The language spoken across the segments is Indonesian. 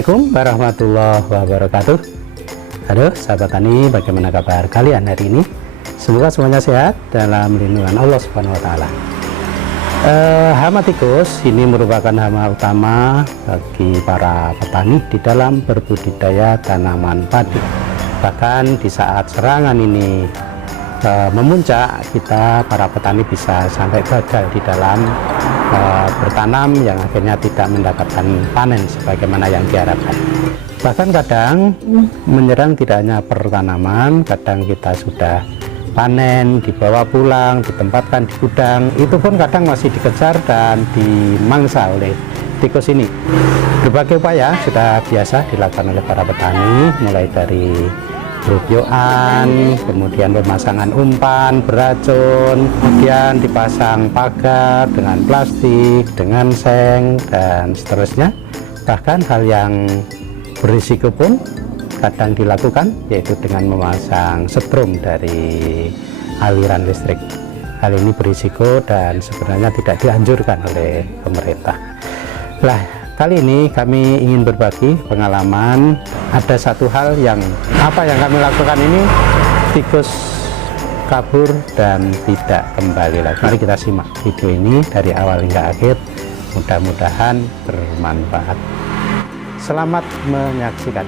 Assalamualaikum warahmatullahi wabarakatuh. Halo sahabat tani, bagaimana kabar kalian hari ini? Semoga semuanya sehat dalam lindungan Allah Subhanahu wa taala. Hama tikus ini merupakan hama utama bagi para petani di dalam berbudidaya tanaman padi. Bahkan di saat serangan ini memuncak, kita para petani bisa sampai gagal di dalam bertanam yang akhirnya tidak mendapatkan panen sebagaimana yang diharapkan. Bahkan kadang menyerang tidak hanya per tanaman, kadang kita sudah panen, dibawa pulang, ditempatkan di gudang, itu pun kadang masih dikejar dan dimangsa oleh tikus ini. Berbagai upaya sudah biasa dilakukan oleh para petani, mulai dari rupyoan, kemudian pemasangan umpan beracun, kemudian dipasang pagar dengan plastik, dengan seng, dan seterusnya. Bahkan hal yang berisiko pun kadang dilakukan, yaitu dengan memasang setrum dari aliran listrik. Hal ini berisiko dan sebenarnya tidak dianjurkan oleh pemerintah. Kali ini kami ingin berbagi pengalaman. Ada satu hal yang kami lakukan ini, tikus kabur dan tidak kembali lagi. Mari kita simak video ini dari awal hingga akhir. Mudah-mudahan bermanfaat. Selamat menyaksikan.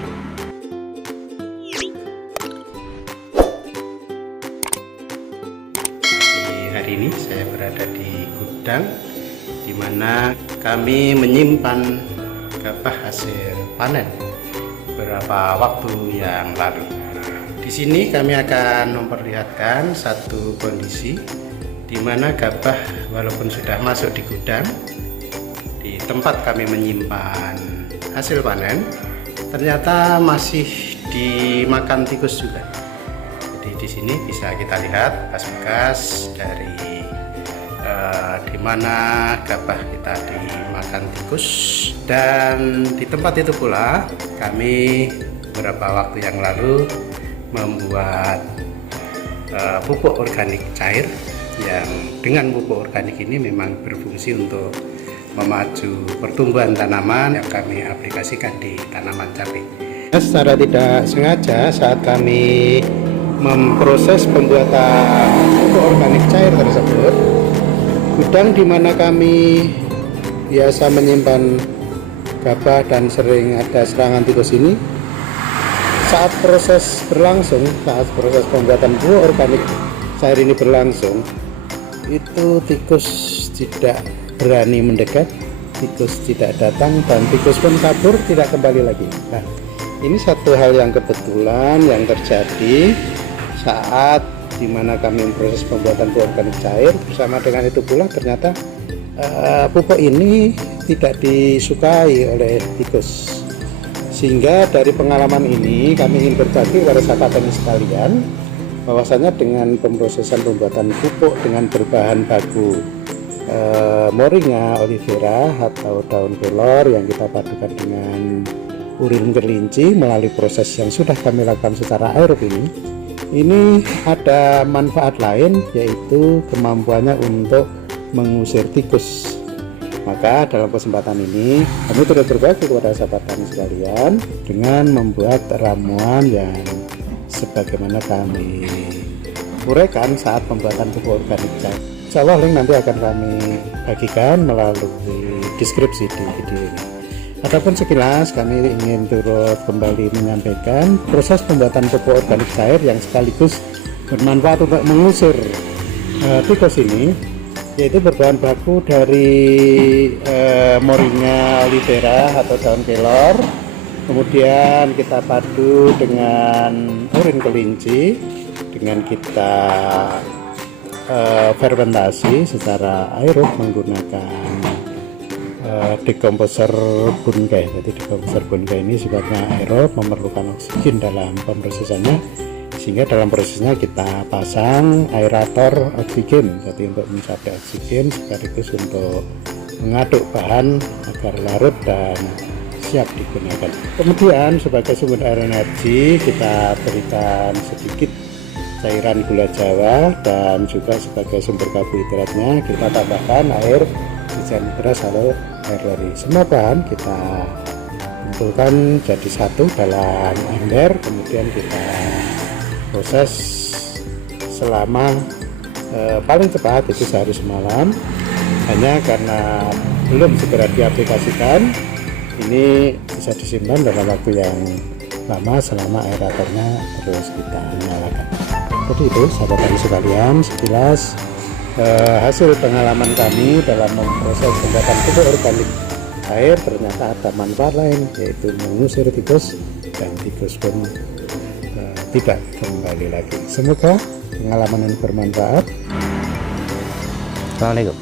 Hari ini saya berada di gudang di mana kami menyimpan gabah hasil panen beberapa waktu yang lalu. Di sini kami akan memperlihatkan satu kondisi di mana gabah walaupun sudah masuk di gudang, di tempat kami menyimpan hasil panen, ternyata masih dimakan tikus juga. Jadi di sini bisa kita lihat bekas-bekas dari di mana gabah kita dimakan tikus. Dan di tempat itu pula kami beberapa waktu yang lalu membuat pupuk organik cair, yang dengan pupuk organik ini memang berfungsi untuk memacu pertumbuhan tanaman yang kami aplikasikan di tanaman cabai. Secara tidak sengaja saat kami memproses pembuatan pupuk organik cair tersebut, gudang di mana kami biasa menyimpan gabah dan sering ada serangan tikus ini, saat proses pembuatan pupuk organik cair ini berlangsung, itu tikus tidak berani mendekat, tikus tidak datang, dan tikus pun kabur, tidak kembali lagi. Nah, ini satu hal yang kebetulan yang terjadi saat di mana kami memproses pembuatan pupuk organik cair. Bersama dengan itu pula ternyata pupuk ini tidak disukai oleh tikus, sehingga dari pengalaman ini kami ingin berbagi kepada sahabat tani sekalian bahwasanya dengan pemrosesan pembuatan pupuk dengan berbahan baku Moringa olivera atau daun kelor yang kita padukan dengan urin kelinci melalui proses yang sudah kami lakukan secara aerob ini ada manfaat lain, yaitu kemampuannya untuk mengusir tikus. Maka dalam kesempatan ini kami turut berbagi kepada sahabat tani sekalian dengan membuat ramuan yang sebagaimana kami uraikan saat pembuatan pupuk organik cair. Insya Allah link nanti akan kami bagikan melalui deskripsi di video ini. Adapun sekilas kami ingin turut kembali menyampaikan proses pembuatan pupuk organik cair yang sekaligus bermanfaat untuk mengusir tikus ini, yaitu berbahan baku dari Moringa olivera atau daun kelor, kemudian kita padu dengan urin kelinci, dengan kita fermentasi secara aerob menggunakan dekomposer bonsai. Jadi dekomposer bonsai ini sifatnya aerob, memerlukan oksigen dalam pemrosesannya, sehingga dalam prosesnya kita pasang aerator oksigen, jadi untuk mencapai oksigen sekaligus untuk mengaduk bahan agar larut dan siap digunakan. Kemudian sebagai sumber air energi kita berikan sedikit cairan gula jawa, dan juga sebagai sumber karbohidratnya kita tambahkan air hujan deras atau air lori. Semua bahan kita kumpulkan jadi satu dalam ember, kemudian kita proses selama paling cepat itu sehari semalam. Hanya karena belum segera diaplikasikan, ini bisa disimpan dalam waktu yang lama selama aeratornya terus kita nyalakan. Jadi itu sahabat tani sekalian, sekilas hasil pengalaman kami dalam memproses pembuatan pupuk organik air. Ternyata ada manfaat lain, yaitu mengusir tikus, dan tikus pun tidak kembali lagi. Semoga pengalaman ini bermanfaat. Assalamualaikum.